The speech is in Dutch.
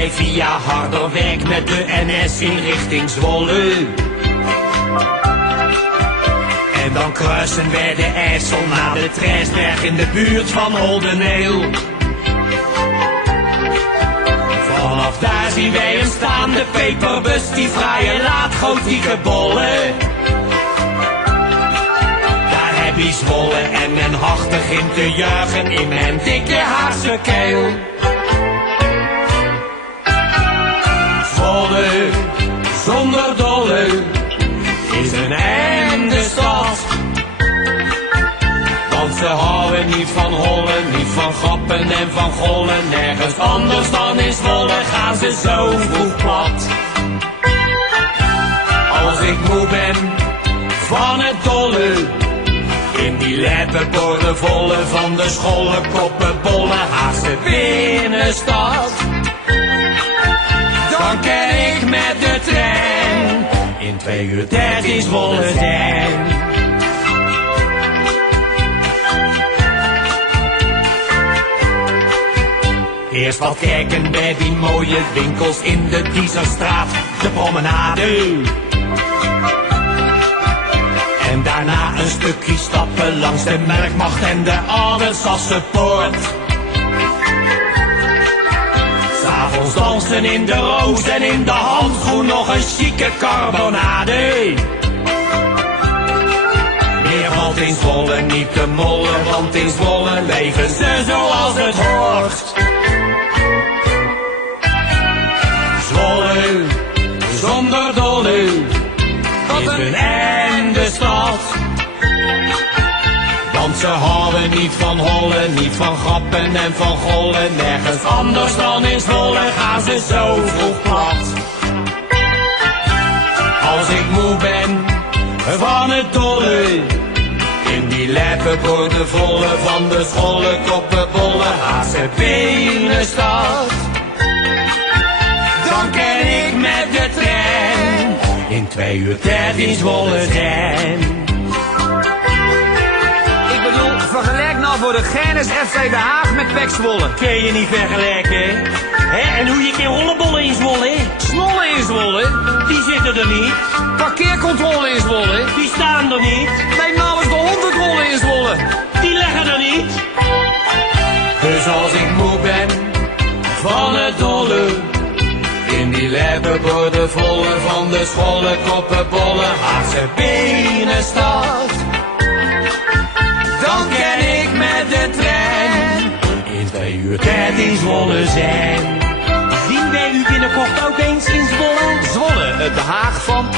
wij via Harderwijk met de NS in richting Zwolle. En dan kruisen wij de IJssel naar de Trijsberg in de buurt van Oldeneel. Vanaf daar zien wij hem staan, de peperbus, die fraaie laatgotieke bollen. Daar heb je Zwolle en men hachtig in te juichen in mijn dikke Haagse keel. Zwolle, zonder dolle, is een einde stad. Want ze houden niet van hollen, niet van grappen en van gollen. Nergens anders dan in Zwolle gaan ze zo vroeg plat. Als ik moe ben van het dolle, in die lijpenborden volle van de scholle koppenbolle Haagse binnenstad, dan ken ik met de trein in 2 uur tijd in Zwolle zijn. Eerst wat kijken bij die mooie winkels in de Dieserstraat, de promenade. En daarna een stukje stappen langs de Melkmacht en de Oude Sassenpoort. S'avonds dansen in de roos en in de handgroen nog een chique carbonade. Meer valt in Zwolle niet te mollen, want in Zwolle leven ze zoals het hoort. Zwolle, zonder dolle, is een einde stad. Want ze houden niet van hollen, niet van grappen en van gollen. Nergens anders dan in Zwolle gaan ze zo vroeg plat. Als ik moe ben van het dolle, in die lijpenborden volle van de scholle koppenbolle Haagse binnenstad, dan ken ik met de trein in 2 uur tijd in Zwolle zijn. Ik bedoel, vergelijk nou voor de Geines FC Den Haag met PEC Zwolle. Kun je niet vergelijken. Hè? En hoe je kan rollenbollen in Zwolle? Snollen in Zwolle, Die zitten er niet. parkeercontrole in Zwolle, Die staan er niet. bij namens de hondenrollen in Zwolle. Die leggen er niet. Dus als ik moe ben van het dolle, in die lijpenborden volle van de scholle koppenbolle Haagse binnenstad, dan ken ik met de trein in 2 uur tijd in Zwolle zijn. Zien wij u binnenkort ook eens in Zwolle? Zwolle, de Haag van